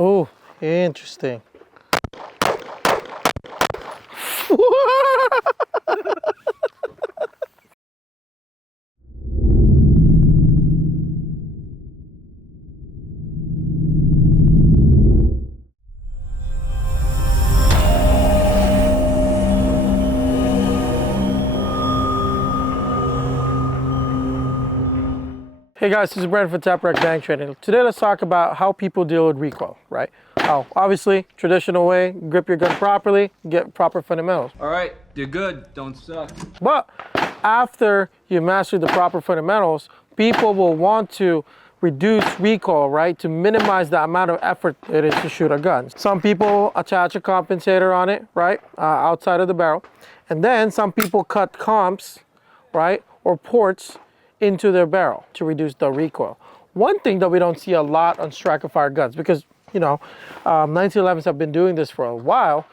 Oh, interesting. Hey guys, this is Brandon from Tap Rec Bang Training. Today let's talk about how people deal with recoil, right? How obviously, traditional way, grip your gun properly, get proper fundamentals. All right, you're good, don't suck. But after you master the proper fundamentals, people will want to reduce recoil, right? To minimize the amount of effort it is to shoot a gun. Some people attach a compensator on it, right? Outside of the barrel. And then some people cut comps, right? Or ports into their barrel to reduce the recoil. One thing that we don't see a lot on striker fire guns, because 1911s have been doing this for a while,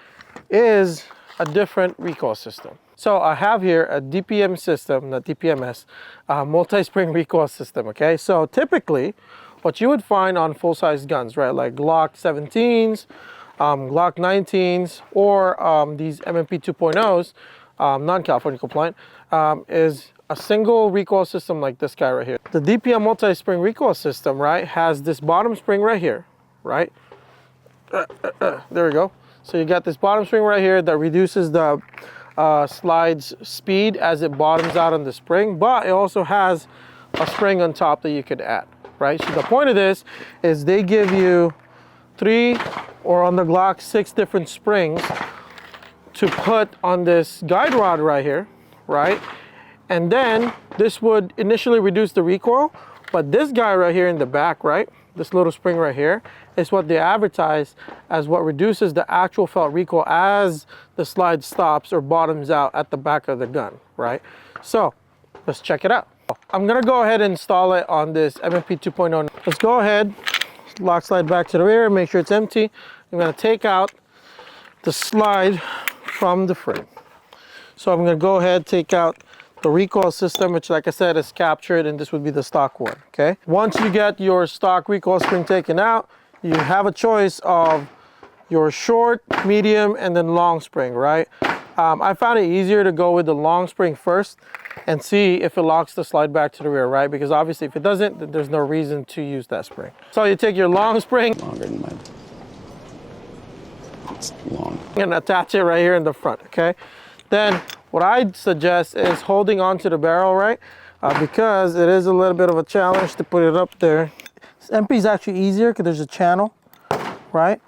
is a different recoil system. So I have here a DPM system, not DPMS, multi-spring recoil system, okay? So typically, what you would find on full-size guns, right, like Glock 17s, Glock 19s, or these MMP 2.0s, non-California compliant, is a single recoil system like this guy right here. The DPM multi-spring recoil system, right, has this bottom spring right here, right? There we go. So you got this bottom spring right here that reduces the slide's speed as it bottoms out on the spring, but it also has a spring on top that you could add, right? So the point of this is they give you 3, or on the Glock 6 different springs to put on this guide rod right here, right? And then this would initially reduce the recoil, but this guy right here in the back, right? This little spring right here is what they advertise as what reduces the actual felt recoil as the slide stops or bottoms out at the back of the gun, right? So let's check it out. I'm gonna go ahead and install it on this MMP 2.0. Let's go ahead, lock slide back to the rear, make sure it's empty. I'm gonna take out the slide from the frame. So I'm gonna go ahead, take out the recoil system, which like I said is captured, and this would be the stock one, okay? Once you get your stock recoil spring taken out, you have a choice of your short, medium, and then long spring, right? I found it easier to go with the long spring first and see if it locks the slide back to the rear, right? Because obviously if it doesn't, then there's no reason to use that spring. So you take your long spring, Longer than mine. It's long. and attach it right here in the front, okay? Then what I'd suggest is holding onto the barrel, right? Because it is a little bit of a challenge to put it up there. This MP is actually easier because there's a channel, right?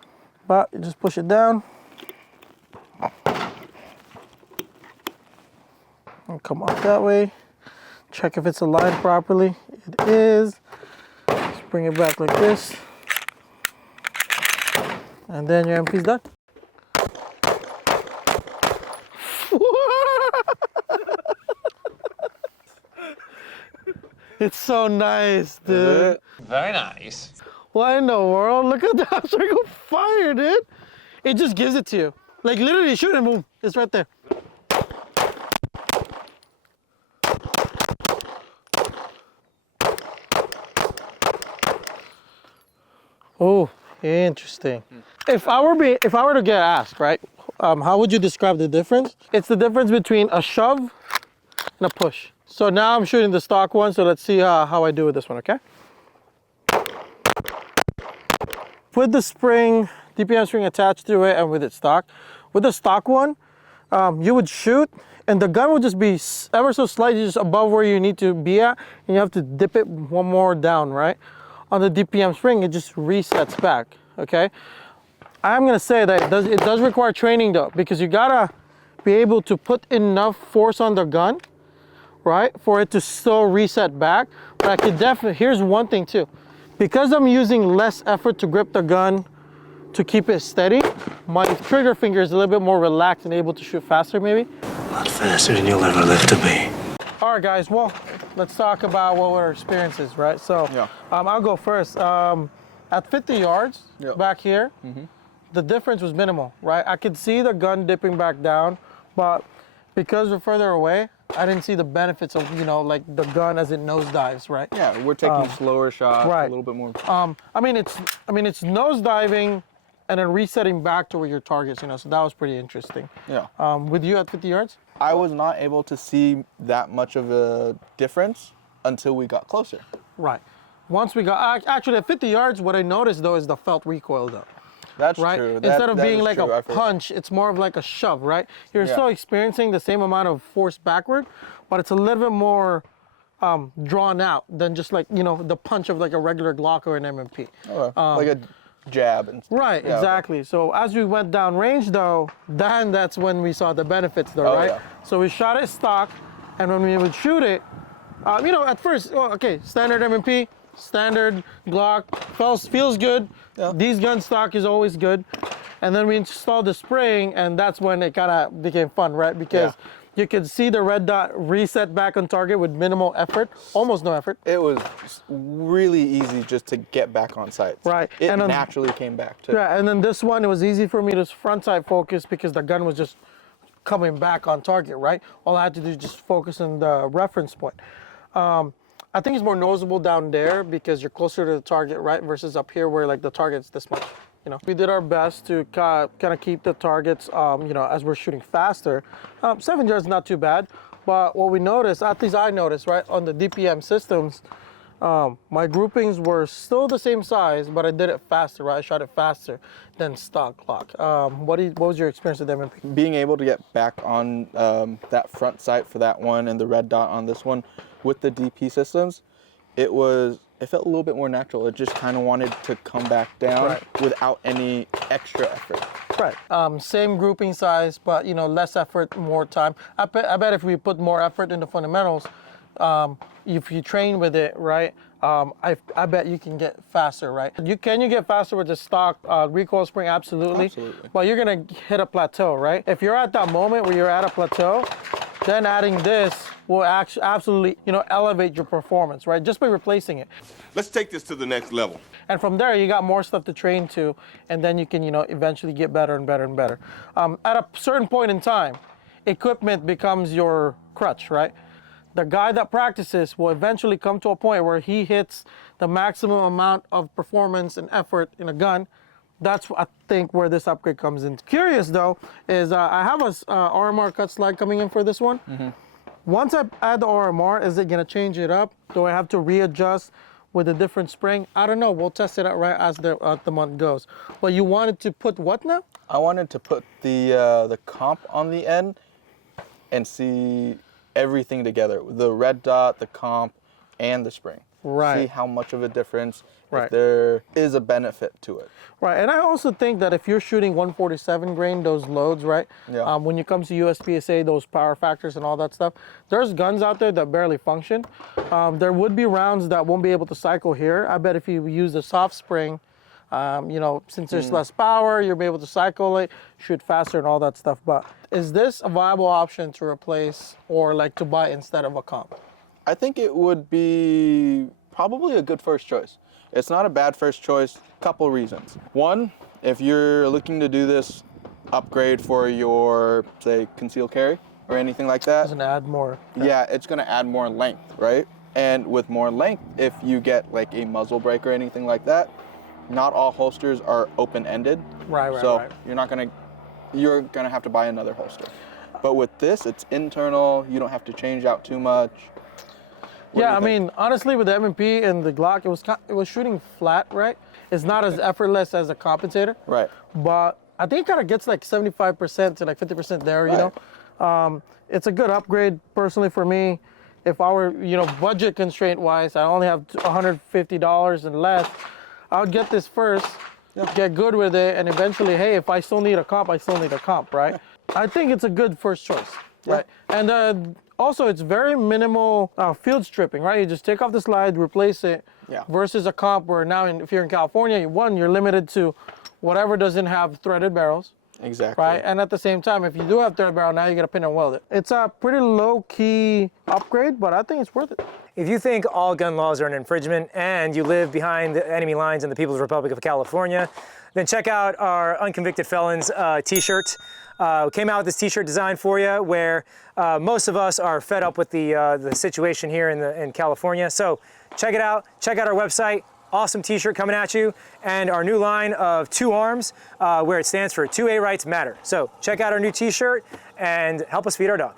But you just push it down. And come off that way. Check if it's aligned properly. It is. Just bring it back like this. And then your MP's done. It's so nice, dude. Very nice. What in the world? Look at that circle fire, dude. It just gives it to you. Like literally shoot and boom. It's right there. Oh, interesting. If I were to get asked, right, how would you describe the difference? It's the difference between a shove and a push. So now I'm shooting the stock one, so let's see how I do with this one, okay? With the spring, DPM spring attached to it and with its stock. With the stock one, you would shoot and the gun would just be ever so slightly just above where you need to be at, and you have to dip it one more down, right? On the DPM spring, it just resets back, okay? I'm gonna say that it does require training though, because you gotta be able to put enough force on the gun, right, for it to still reset back. But I could definitely, here's one thing too. Because I'm using less effort to grip the gun to keep it steady, my trigger finger is a little bit more relaxed and able to shoot faster maybe. A lot faster than you'll ever live to be. All right guys, well, let's talk about what our experience is, right? So I'll go first. At 50 yards back here, the difference was minimal, right? I could see the gun dipping back down, but because we're further away, I didn't see the benefits of, you know, like the gun as it nosedives, right? Yeah, we're taking slower shots, right. a little bit more. I mean, it's nosediving and then resetting back to where your targets, you know, so that was pretty interesting. Yeah. With you at 50 yards? I was not able to see that much of a difference until we got closer. Right. Once we got, actually at 50 yards, what I noticed though is the felt recoil though. That's right? true. Instead of that being is like true. a punch, it's more of like a shove, right? You're Yeah. still experiencing the same amount of force backward, but it's a little bit more drawn out than just like, you know, the punch of like a regular Glock or an M&P. Okay. Like a jab. And Right, yeah, exactly. So as we went down range though, then that's when we saw the benefits though, right? Yeah. So we shot it stock, and when we would shoot it, you know, at first, well, okay, standard M&P, standard Glock, feels good. Yeah. These gun stock is always good. And then we installed the spraying, and that's when it kind of became fun, right? Because you could see the red dot reset back on target with minimal effort, almost no effort. It was really easy just to get back on sights. Right. It And naturally came back too. Yeah, and then this one, it was easy for me to front side focus because the gun was just coming back on target, right? All I had to do is just focus on the reference point. I think it's more noticeable down there because you're closer to the target, right? Versus up here where like the target's this much, you know. We did our best to kind of keep the targets, you know, as we're shooting faster. 7 yards not too bad, but what we noticed, at least I noticed, right, on the DPM Systems, my groupings were still the same size, but I did it faster, right? I shot it faster than stock Glock. What was your experience with M&P? Being able to get back on that front sight for that one and the red dot on this one with the DP Systems, it felt a little bit more natural. It just kind of wanted to come back down without any extra effort. Right. Same grouping size, but you know, less effort, more time. I bet if we put more effort into fundamentals, if you train with it, right, I bet you can get faster, right? Can you get faster with the stock recoil spring? Absolutely. Absolutely. But you're gonna hit a plateau, right? If you're at that moment where you're at a plateau, then adding this will actually absolutely, you know, elevate your performance, right? Just by replacing it. Let's take this to the next level. And from there, you got more stuff to train to, and then you can, you know, eventually get better and better and better. At a certain point in time, equipment becomes your crutch, right? The guy that practices will eventually come to a point where he hits the maximum amount of performance and effort in a gun. That's, I think, where this upgrade comes in. Curious though, is I have a RMR cut slide coming in for this one. Mm-hmm. Once I add the RMR, is it gonna change it up? Do I have to readjust with a different spring? I don't know, we'll test it out right as the month goes. But you wanted to put what now? I wanted to put the comp on the end and see everything together. The red dot, the comp, and the spring. Right. See how much of a difference, Right. if there is a benefit to it. Right, and I also think that if you're shooting 147 grain, those loads, right? Yeah. When it comes to USPSA, those power factors and all that stuff, there's guns out there that barely function. There would be rounds that won't be able to cycle here. I bet if you use a soft spring, you know, since there's less power, you'll be able to cycle it, shoot faster and all that stuff. But is this a viable option to replace or like to buy instead of a comp? I think it would be probably a good first choice. It's not a bad first choice, couple reasons. One, if you're looking to do this upgrade for your, say, concealed carry or anything like that. Doesn't add more. Yeah, it's gonna add more length, right? And with more length, if you get like a muzzle brake or anything like that, not all holsters are open-ended. Right. So you're gonna have to buy another holster. But with this, it's internal, you don't have to change out too much. What do Yeah, you I think? mean, honestly, with the M&P and the Glock, it was shooting flat, right? It's not as effortless as a compensator. Right. But I think it kind of gets like 75% to like 50% there, you know? It's a good upgrade personally for me. If I were, you know, budget constraint wise, I only have $150 and less, I would get this first, get good with it, and eventually, hey, if I still need a comp, I still need a comp, right? Yeah. I think it's a good first choice, right? And also, it's very minimal field stripping, right? You just take off the slide, replace it, versus a comp where now, if you're in California, you're limited to whatever doesn't have threaded barrels. Exactly. Right, and at the same time, if you do have thread barrel, now you got to pin and weld it. It's a pretty low-key upgrade, but I think it's worth it. If you think all gun laws are an infringement and you live behind the enemy lines in the People's Republic of California, then check out our Unconvicted Felons t-shirt. Came out with this t-shirt design for you where most of us are fed up with the situation here in California. So check it out. Check out our website. Awesome t-shirt coming at you. And our new line of 2 arms where it stands for 2A Rights Matter. So check out our new t-shirt and help us feed our dog.